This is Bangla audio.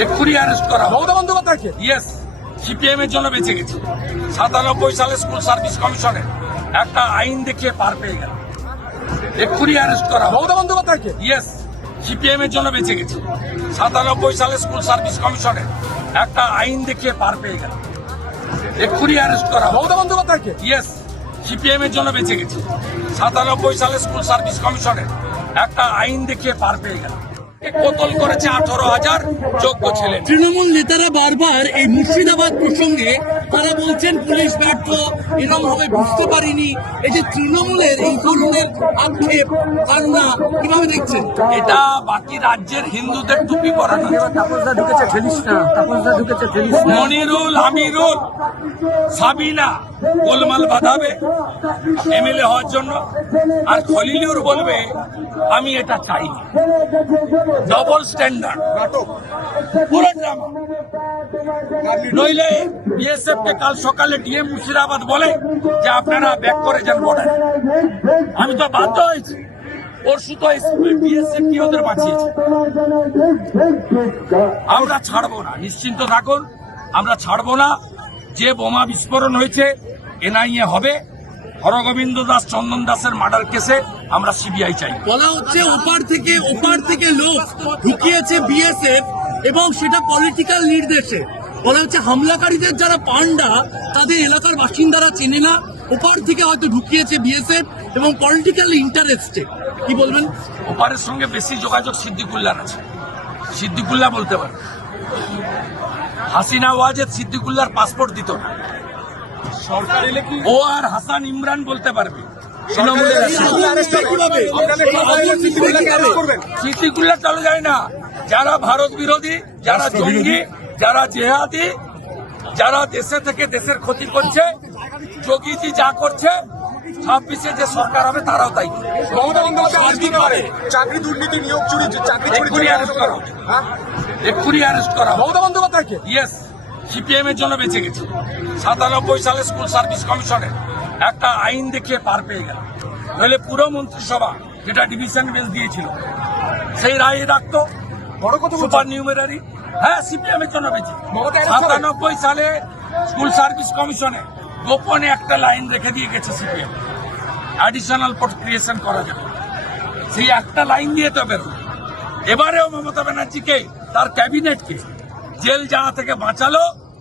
এক্ষুনি অ্যারেস্ট করা মমতা বন্দ্যোপাধ্যায়কে? ইয়েস সিপিএম এর জন্য বেঁচে গেছে। সাতানব্বই সালে স্কুল সার্ভিস কমিশনের একটা আইন দেখিয়ে পার পেয়ে গেল। এক্ষুনি অ্যারেস্ট করা মমতা বন্দ্যোপাধ্যায়কে? ইয়েস সিপিএম এর জন্য বেঁচে গেছে। সাতানব্বই সালে স্কুল সার্ভিস কমিশনের একটা আইন দেখিয়ে পার পেয়ে গেল। এক্ষুনি অ্যারেস্ট করা মমতা বন্দ্যোপাধ্যায়কে? ইয়েস সিপিএম এর জন্য বেঁচে গেছে। সাতানব্বই সালে স্কুল সার্ভিস কমিশনের একটা আইন দেখিয়ে পার পেয়ে গেল। কোতল করেছে আঠারো হাজার যোগ্য ছেলে তৃণমূল নেতারা বারবার এই মুর্শিদাবাদ প্রসঙ্গে তারা বলছেন পুলিশ ব্যর্থ এরকম ভাবে বুঝতে পারিনি। এই যে তৃণমূলের এই ধরনের আক্ষেপ ধারণা কীভাবে দেখছেন? এটা বাকি রাজ্যের হিন্দুদের টুপি পরানো। তাপসদা ঢুকেছে ঠেলিস না তাপসদা ঢুকেছে ঠেলিস মনিরুল আমিরুল সাবিনা। গোলমাল বাঁধাবে, এমএলএ হওয়ার জন্য। আর খলিলুর বলবে, আমি এটা চাই ডবল স্ট্যান্ডার্ড পুরো নইলে বিএসএফ কে কাল সকালে ডিএম মুর্শিদাবাদ বলে যে, আপনারা ব্যাক করে যান বর্ডার আমি তো বাধ্য হয়েছি। পরশু তো বিএসএফ কি ওদের বাঁচিয়েছে? আমরা ছাড়বো না। নিশ্চিন্ত থাকুন, আমরা ছাড়বো না। যে বোমা বিস্ফোরণ হয়েছে এনআইএ হবে। হরগোবিন্দ দাস চন্দন দাসের মার্ডার কেসে আমরা সিবিআই চাই। বলা হচ্ছে ওপার থেকে ওপার থেকে লোক ঢুকিয়েছে বিএসএফ এবং সেটা পলিটিক্যাল নির্দেশে। বলা হচ্ছে হামলাকারীদের যারা পান্ডা তাদের এলাকার বাসিন্দারা চেনে না। ওপার থেকে হয়তো ঢুকিয়েছে বিএসএফ এবং পলিটিক্যাল ইন্টারেস্টে কি বলবেন? ওপারের সঙ্গে বেশি যোগাযোগ সিদ্দিকুল্লার আছে। সিদ্দিকুল্লাহ বলতে পারে। হাসিনা ওয়াজেদ সিদ্দিকুল্লার পাসপোর্ট দিত না। ও আর হাসান ইমরান বলতে পারবে। কীভাবে? চলে যায় না যারা ভারত বিরোধী যারা জঙ্গি যারা জেহাদি যারা দেশে থেকে দেশের ক্ষতি করছে যোগীজি যা করছে ছাব্বিশে যে সরকার হবে তারাও তাই করবে। মমতা বন্দ্যোপাধ্যায় আসতে পারে? চাকরি দুর্নীতি নিয়োগ চুরি চাকরি এক্ষুনি অ্যারেস্ট করো। হ্যাঁ? এক্ষুনি অ্যারেস্ট করা। হোক মমতা বন্দ্যোপাধ্যায়কে? ইয়েস সিপিএম এর জন্য বেঁচে গেছে। সাতানব্বই সালে স্কুল সার্ভিস কমিশনের একটা আইন দেখিয়ে পার পেয়ে গেল। নইলে পুরো মন্ত্রিসভা যেটা ডিভিশন বেঞ্চ দিয়েছিল সেই রায় রাখতো বড় কথা। Supernumerary. হ্যাঁ সিপিএম এর জন্য বেঁচে? সাতানব্বই সালে স্কুল সার্ভিস কমিশনে গোপনে একটা লাইন রেখে দিয়ে গেছে সিপিএম। অ্যাডিশনাল পোস্ট ক্রিয়েশন করা যাবে। সেই একটা লাইন দিয়ে তো বেরোলো। এবারেও মমতা ব্যানার্জিকে তার ক্যাবিনেটকে জেল জানা থেকে বাঁচালো